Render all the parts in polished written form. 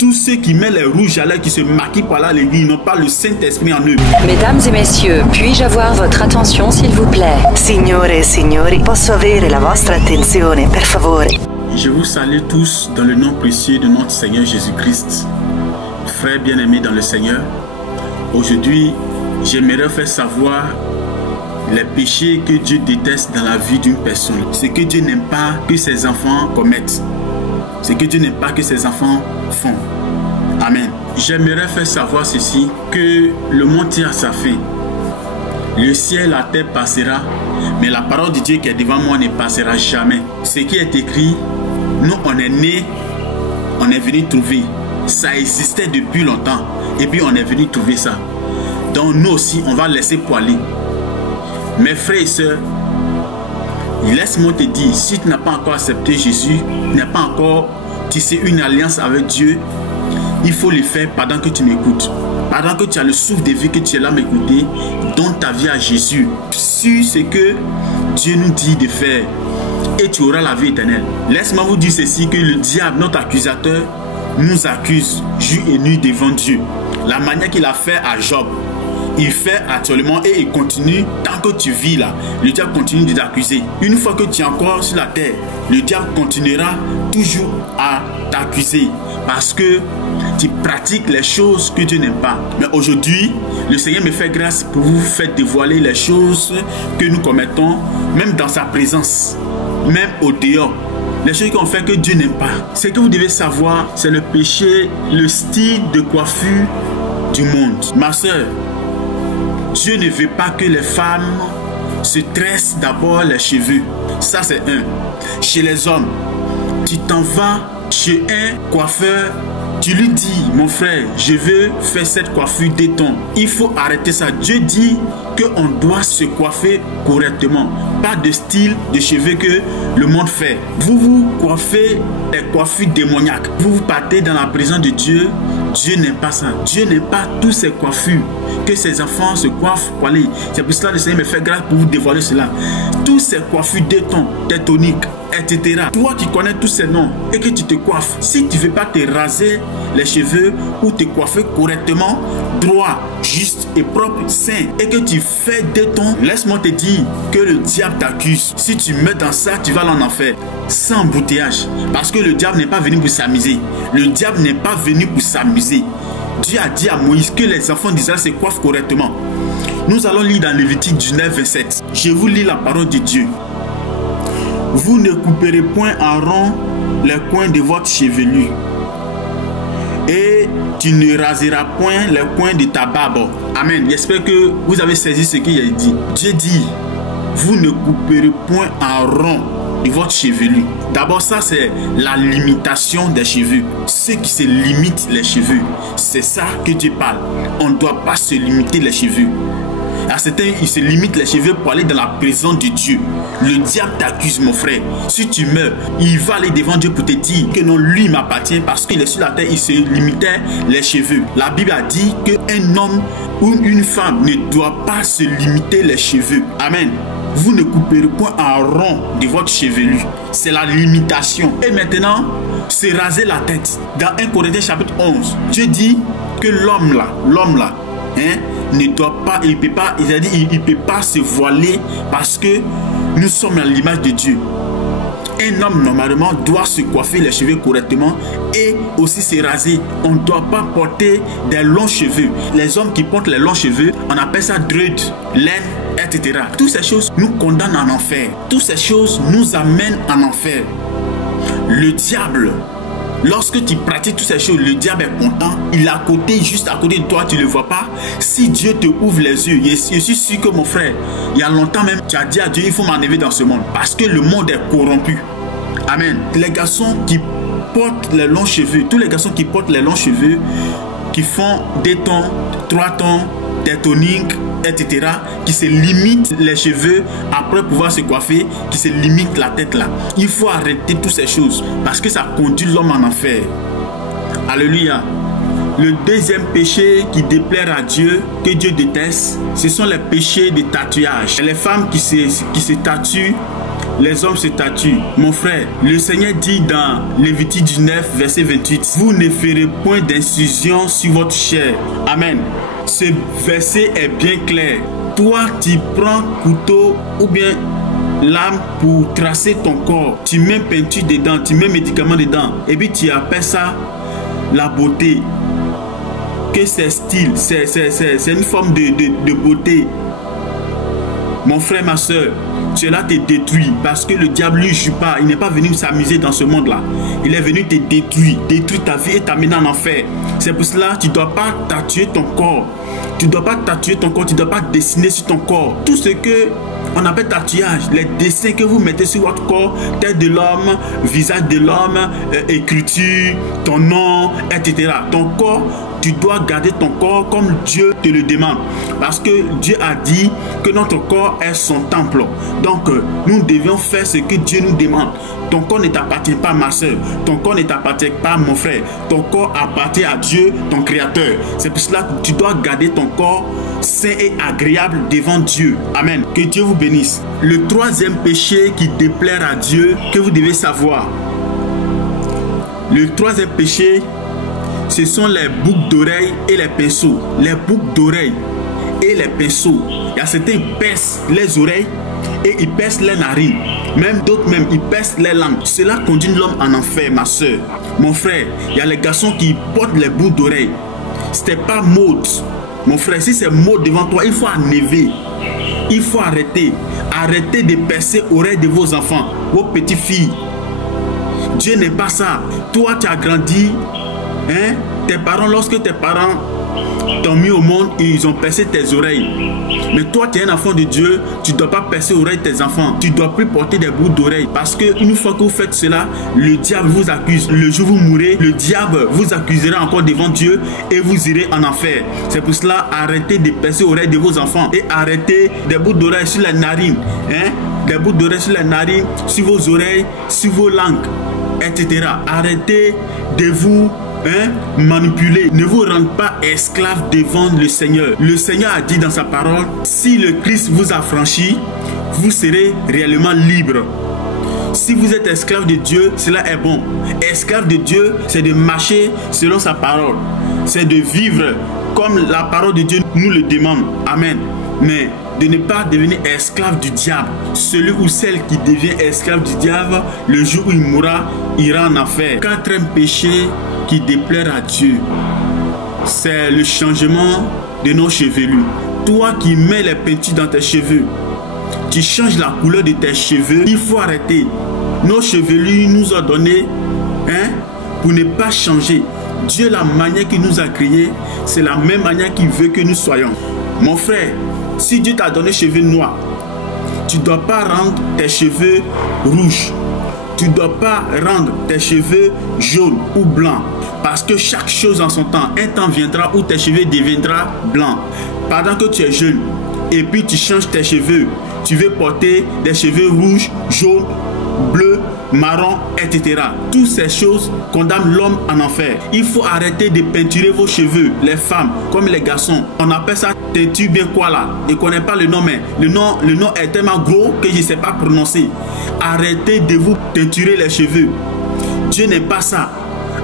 Tous ceux qui mettent les rouges à lèvres, qui se maquillent par là à l'église, n'ont pas le Saint-Esprit en eux. Mesdames et messieurs, puis-je avoir votre attention s'il vous plaît? Signore e signori, posso avere la vostra attenzione, per favore? Je vous salue tous dans le nom précieux de notre Seigneur Jésus-Christ. Frères bien-aimés dans le Seigneur, aujourd'hui, j'aimerais faire savoir les péchés que Dieu déteste dans la vie d'une personne. Ce que Dieu n'aime pas que ses enfants commettent. Ce que Dieu n'aime pas que ses enfants font. Amen. J'aimerais faire savoir ceci, que le monde tient à sa fin. Le ciel, la terre passera, mais la parole de Dieu qui est devant moi ne passera jamais. Ce qui est écrit, nous on est nés, on est venu trouver. Ça existait depuis longtemps et puis on est venu trouver ça. Donc nous aussi, on va laisser poiler. Mes frères et sœurs, laisse-moi te dire, si tu n'as pas encore accepté Jésus, tu n'as pas encore tissé une alliance avec Dieu, il faut le faire pendant que tu m'écoutes. Pendant que tu as le souffle de vie, que tu es là m'écouter, donne ta vie à Jésus. Sur ce que Dieu nous dit de faire, et tu auras la vie éternelle. Laisse-moi vous dire ceci, que le diable, notre accusateur, nous accuse jour et nuit devant Dieu. La manière qu'il a fait à Job, il fait actuellement et il continue. Tant que tu vis là, le diable continue de t'accuser. Une fois que tu es encore sur la terre, le diable continuera toujours à t'accuser parce que tu pratiques les choses que Dieu n'aime pas. Mais aujourd'hui, le Seigneur me fait grâce pour vous faire dévoiler les choses que nous commettons, même dans sa présence, même au dehors. Les choses qu'on fait que Dieu n'aime pas. Ce que vous devez savoir, c'est le péché, le style de coiffure du monde. Ma soeur, Dieu ne veut pas que les femmes se tressent d'abord les cheveux. Ça c'est un. Chez les hommes, tu t'en vas chez un coiffeur, tu lui dis, mon frère, je veux faire cette coiffure d'éton. Il faut arrêter ça. Dieu dit qu'on doit se coiffer correctement. Pas de style de cheveux que le monde fait. Vous vous coiffez des coiffures démoniaques. Vous partez dans la présence de Dieu. Dieu n'aime pas ça. Dieu n'aime pas toutes ces coiffures que ses enfants se coiffent pour aller. C'est pour cela que le Seigneur me fait grâce pour vous dévoiler cela. Toutes ces coiffures d'éton, tétoniques, etc. Toi qui connais tous ces noms et que tu te coiffes, si tu ne veux pas te raser les cheveux ou te coiffer correctement, droit, juste et propre, sain, et que tu fais d'éton, laisse-moi te dire que le diable t'accuse. Si tu mets dans ça, tu vas aller en enfer. Sans embouteillage. Parce que le diable n'est pas venu pour s'amuser. Le diable n'est pas venu pour s'amuser. Dieu a dit à Moïse que les enfants d'Israël se coiffent correctement. Nous allons lire dans Lévitique 19, 27. Je vous lis la parole de Dieu. Vous ne couperez point en rond les coins de votre chevelure. Et tu ne raseras point les coins de ta barbe. Amen. J'espère que vous avez saisi ce qu'il a dit. Dieu dit, vous ne couperez point en rond de votre chevelure. D'abord, ça c'est la limitation des cheveux. Ceux qui se limitent les cheveux, c'est ça que Dieu parle. On ne doit pas se limiter les cheveux. À certains, ils se limitent les cheveux pour aller dans la présence de Dieu. Le diable t'accuse, mon frère. Si tu meurs, il va aller devant Dieu pour te dire que non, lui m'appartient parce qu'il est sur la terre, il se limitait les cheveux. La Bible a dit qu'un homme ou une femme ne doit pas se limiter les cheveux. Amen. Vous ne couperez point en rond de votre chevelure. C'est la limitation. Et maintenant, se raser la tête. Dans 1 Corinthiens chapitre 11, Dieu dit que l'homme là, ne doit pas, il peut pas se voiler parce que nous sommes à l'image de Dieu. Un homme normalement doit se coiffer les cheveux correctement et aussi se raser. On ne doit pas porter des longs cheveux. Les hommes qui portent les longs cheveux, on appelle ça dread, laine, etc. Toutes ces choses nous condamnent en enfer. Toutes ces choses nous amènent en enfer. Le diable, lorsque tu pratiques toutes ces choses, le diable est content. Il est à côté, juste à côté de toi, tu ne le vois pas. Si Dieu te ouvre les yeux, je suis sûr que mon frère, il y a longtemps même, tu as dit à Dieu, il faut m'enlever dans ce monde. Parce que le monde est corrompu. Amen. Les garçons qui portent les longs cheveux, tous les garçons qui portent les longs cheveux, qui font des tons, 3 tons, des toniques, etc., qui se limitent les cheveux après pouvoir se coiffer, qui se limitent la tête là. Il faut arrêter toutes ces choses parce que ça conduit l'homme en enfer. Alléluia. Le deuxième péché qui déplaire à Dieu, que Dieu déteste, ce sont les péchés de tatouage. Les femmes qui se tatouent les hommes se tatuent. Mon frère, le Seigneur dit dans Lévitique 19, verset 28, vous ne ferez point d'incision sur votre chair. Amen. Ce verset est bien clair. Toi, tu prends couteau ou bien lame pour tracer ton corps. Tu mets peinture dedans, tu mets médicaments dedans. Et puis tu appelles ça la beauté. Que c'est style, c'est une forme de beauté. Mon frère, ma soeur, cela te détruit parce que le diable lui joue pas. Il n'est pas venu s'amuser dans ce monde-là. Il est venu te détruire ta vie et t'amener en enfer. C'est pour cela que tu ne dois pas tatouer ton corps. Tu ne dois pas tatouer ton corps, tu ne dois pas dessiner sur ton corps. Tout ce que on appelle tatouage, les dessins que vous mettez sur votre corps, tête de l'homme, visage de l'homme, écriture, ton nom, etc. Ton corps, tu dois garder ton corps comme Dieu te le demande. Parce que Dieu a dit que notre corps est son temple. Donc, nous devions faire ce que Dieu nous demande. Ton corps ne t'appartient pas, ma soeur. Ton corps ne t'appartient pas, mon frère. Ton corps appartient à Dieu, ton Créateur. C'est pour cela que tu dois garder ton corps saint et agréable devant Dieu. Amen. Que Dieu vous bénisse. Le troisième péché qui déplaire à Dieu, que vous devez savoir. Le troisième péché, ce sont les boucles d'oreilles et les pinceaux. Les boucles d'oreilles et les pinceaux. Il y a certains qui percent les oreilles et ils percent les narines. Même d'autres même, ils percent les langues. Cela conduit l'homme en enfer, ma soeur. Mon frère, il y a les garçons qui portent les boucles d'oreilles. Ce n'est pas mode. Mon frère, si c'est mode devant toi, il faut enlever. Il faut arrêter. Arrêtez de percer l'oreille de vos enfants, vos petites filles. Dieu n'est pas ça. Toi, tu as grandi. Hein? Tes parents, lorsque tes parents t'ont mis au monde, ils ont percé tes oreilles. Mais toi, tu es un enfant de Dieu, tu ne dois pas percer l'oreille de tes enfants. Tu ne dois plus porter des boucles d'oreilles. Parce qu'une fois que vous faites cela, le diable vous accuse. Le jour où vous mourrez, le diable vous accusera encore devant Dieu et vous irez en enfer. C'est pour cela, arrêtez de percer l'oreille de vos enfants et arrêtez des boucles d'oreilles sur les narines. Hein? Des boucles d'oreilles sur les narines, sur vos oreilles, sur vos langues, etc. Arrêtez de vous manipuler. Ne vous rendez pas esclave devant le Seigneur. Le Seigneur a dit dans sa parole, si le Christ vous a franchi, vous serez réellement libre. Si vous êtes esclave de Dieu, cela est bon. Esclave de Dieu, c'est de marcher selon sa parole. C'est de vivre comme la parole de Dieu nous le demande. Amen. Mais de ne pas devenir esclave du diable. Celui ou celle qui devient esclave du diable, le jour où il mourra, ira en enfer. Quatrième péché qui déplaire à Dieu, c'est le changement de nos chevelures. Toi qui mets les peintures dans tes cheveux, tu changes la couleur de tes cheveux, il faut arrêter. Nos chevelures nous ont donné pour ne pas changer. Dieu, la manière qu'il nous a créés, c'est la même manière qu'il veut que nous soyons. Mon frère, si Dieu t'a donné cheveux noirs, tu ne dois pas rendre tes cheveux rouges. Tu ne dois pas rendre tes cheveux jaunes ou blancs. Parce que chaque chose en son temps, un temps viendra où tes cheveux deviendront blancs. Pendant que tu es jeune, et puis tu changes tes cheveux, tu veux porter des cheveux rouges, jaunes, bleus, marron, etc. Toutes ces choses condamnent l'homme en enfer. Il faut arrêter de peinturer vos cheveux, les femmes comme les garçons. On appelle ça teinture bien quoi là. Je ne connais pas le nom, mais le nom est tellement gros que je ne sais pas prononcer. Arrêtez de vous teinturer les cheveux. Dieu n'est pas ça.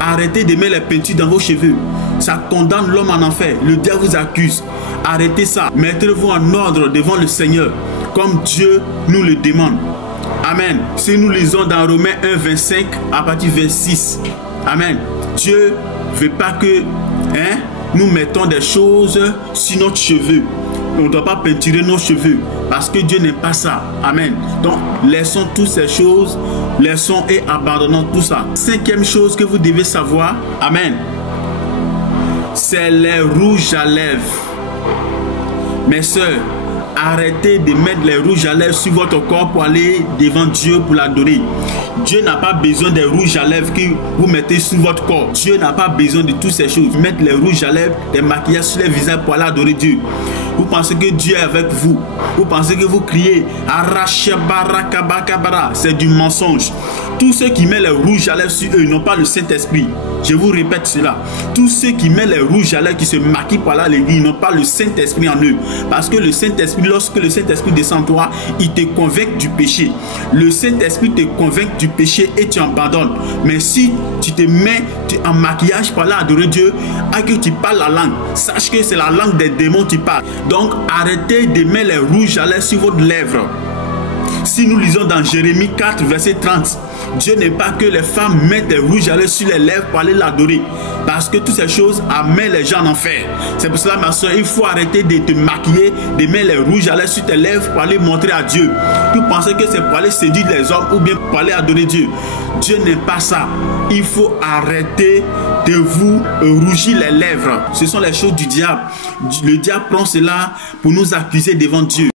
Arrêtez de mettre les peintures dans vos cheveux. Ça condamne l'homme en enfer. Le diable vous accuse. Arrêtez ça. Mettez-vous en ordre devant le Seigneur, comme Dieu nous le demande. Amen. Si nous lisons dans Romains 1, 25 à partir de 26. Amen. Dieu ne veut pas que nous mettons des choses sur notre cheveux. On ne doit pas peinturer nos cheveux parce que Dieu n'aime pas ça. Amen. Donc, laissons toutes ces choses, laissons et abandonnons tout ça. Cinquième chose que vous devez savoir, amen, c'est les rouges à lèvres. Mes soeurs, arrêtez de mettre les rouges à lèvres sur votre corps pour aller devant Dieu pour l'adorer. Dieu n'a pas besoin des rouges à lèvres que vous mettez sur votre corps. Dieu n'a pas besoin de toutes ces choses. Mettre les rouges à lèvres, des maquillages sur les visages pour aller adorer Dieu. Vous pensez que Dieu est avec vous. Vous pensez que vous criez Arachaba Rakaba Kabara. C'est du mensonge. Tous ceux qui mettent les rouges à lèvres sur eux, ils n'ont pas le Saint-Esprit. Je vous répète cela. Tous ceux qui mettent les rouges à lèvres, qui se maquillent par là l'église, ils n'ont pas le Saint-Esprit en eux. Parce que le Saint-Esprit, lorsque le Saint-Esprit descend en toi, il te convainc du péché. Le Saint-Esprit te convainc du péché et tu abandonnes. Mais si tu te mets en maquillage par là à adorer Dieu, à que tu parles la langue, sache que c'est la langue des démons qui parle. Donc arrêtez de mettre les rouges à lèvres sur votre lèvre. Si nous lisons dans Jérémie 4, verset 30, Dieu n'est pas que les femmes mettent des rouges à lèvres sur les lèvres pour aller l'adorer. Parce que toutes ces choses amènent les gens en enfer. C'est pour cela, ma soeur, il faut arrêter de te maquiller, de mettre les rouges à lèvres sur tes lèvres pour aller montrer à Dieu. Tu pensez que c'est pour aller séduire les hommes ou bien pour aller adorer Dieu. Dieu n'est pas ça. Il faut arrêter de vous rougir les lèvres. Ce sont les choses du diable. Le diable prend cela pour nous accuser devant Dieu.